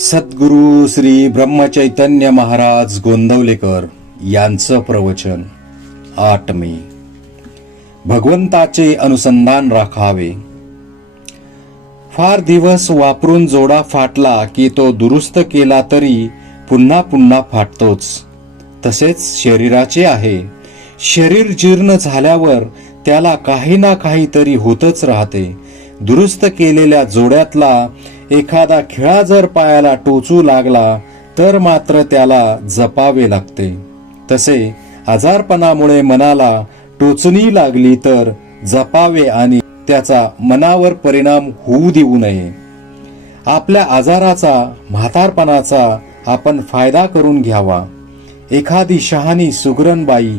सद्गुरु श्री ब्रह्मचैतन्य महाराज गोंदवलेकर यांचं प्रवचन 8 मे. भगवंताचे अनुसंधान राखावे. फार दिवस वापरून जोडा फाटला की तो दुरुस्त केला तरी पुन्हा पुन्हा फाटतोच. तसेच शरीराचे आहे. शरीर जीर्ण झाल्यावर त्याला काही ना काहीतरी होतच राहते. दुरुस्त केलेल्या जोड्यातला एखादा खिळा जर पायाला टोचू लागला तर मात्र त्याला जपावे लागते. तसे आजारपणामुळे मनाला टोचणी लागली तर जपावे आणि त्याचा मनावर परिणाम होऊ देऊ नये. आपल्या आजाराचा, म्हातारपणाचा आपण फायदा करून घ्यावा. एखादी शहाणी सुगरणबाई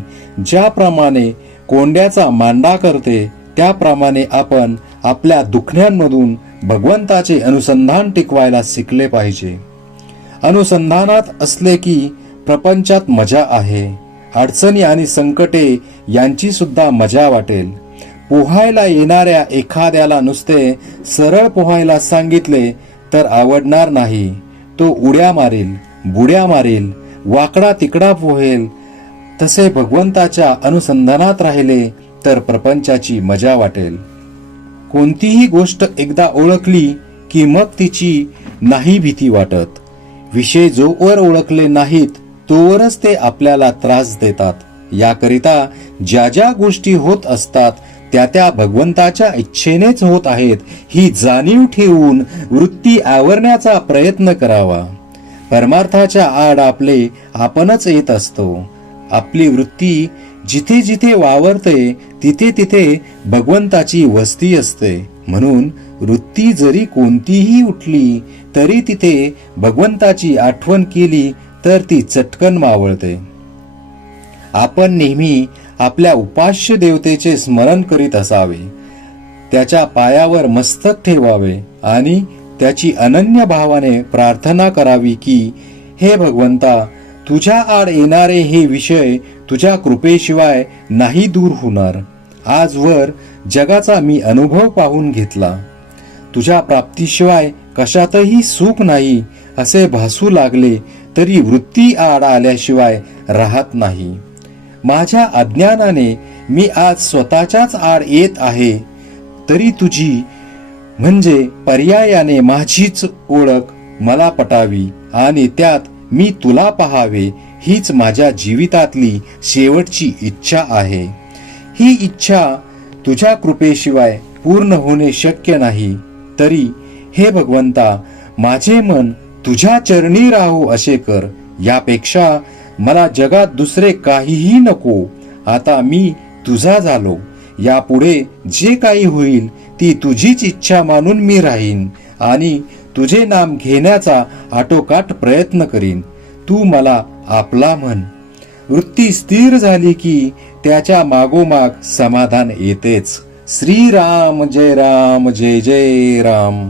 ज्याप्रमाणे कोंड्याचा मांडा करते त्याप्रमाणे आपण आपल्या दुखण्यांमधून भगवंताचे अनुसंधान टिकवायला शिकले पाहिजे. अनुसंधानात असले की प्रपंचात मजा आहे. अडचणी आणि संकटे यांची सुद्धा मजा वाटेल. पोहायला येणाऱ्या एखाद्याला नुसते सरळ पोहायला सांगितले तर आवडणार नाही. तो उड्या मारेल, बुड्या मारेल, वाकडा तिकडा पोहेल. तसे भगवंताच्या अनुसंधानात राहिले तर प्रपंचाची मजा वाटेल. कोणतीही गोष्ट एकदा ओळखली की मग तिची नाही भीती वाटत. विषय जोवर ओळखले नाहीत तोवरच ते आपल्याला त्रास देतात. याकरिता ज्या ज्या गोष्टी होत असतात त्या त्या भगवंताच्या इच्छेनेच होत आहेत ही जाणीव ठेवून वृत्ती आवरण्याचा प्रयत्न करावा. परमार्थाच्या आड आपले आपणच येत असतो. आपली वृत्ती जिथे जिथे वावरते तिथे तिथे भगवंताची वस्ती असते. म्हणून वृत्ती जरी कोणतीही उठली तरी तिथे भगवंताची आठवण केली तर ती चटकन मावळते. आपण नेहमी आपल्या उपास्य देवतेचे स्मरण करीत असावे. त्याच्या पायावर मस्तक ठेवावे आणि त्याची अनन्य भावाने प्रार्थना करावी की हे भगवंता, तुझ्या आड येणारे हे विषय तुझ्या कृपेशिवाय नाही दूर होणार. आजवर जगाचा मी अनुभव पाहून घेतला. तुझ्या प्राप्तीशिवाय कशातही सुख नाही असे भासू लागले तरी वृत्ती आड आल्याशिवाय राहत नाही. माझ्या अज्ञानाने मी आज स्वतःच्याच आड येत आहे तरी तुझी म्हणजे पर्यायाने माझीच ओळख मला पटावी आणि त्यात मी तुला पाहावे हीच माझ्या जीवितातली शेवटची इच्छा आहे. ही इच्छा तुझ्या कृपेशिवाय पूर्ण होणे शक्य नाही. तरी हे भगवंता, माझे मन तुझ्या चरणी राहो असे कर. यापेक्षा मला जगात दुसरे काहीही नको. आता मी तुझा झालो. यापुढे जे काही होईल ती तुझीच इच्छा मानून मी राहीन आणि तुझे नाम घेण्याचा आटोकाट प्रयत्न करीन. तू मला आपला म्हण. वृत्ती स्थिर झाली की त्याच्या मागोमाग समाधान येतेच. श्रीराम जय राम, जय जय राम.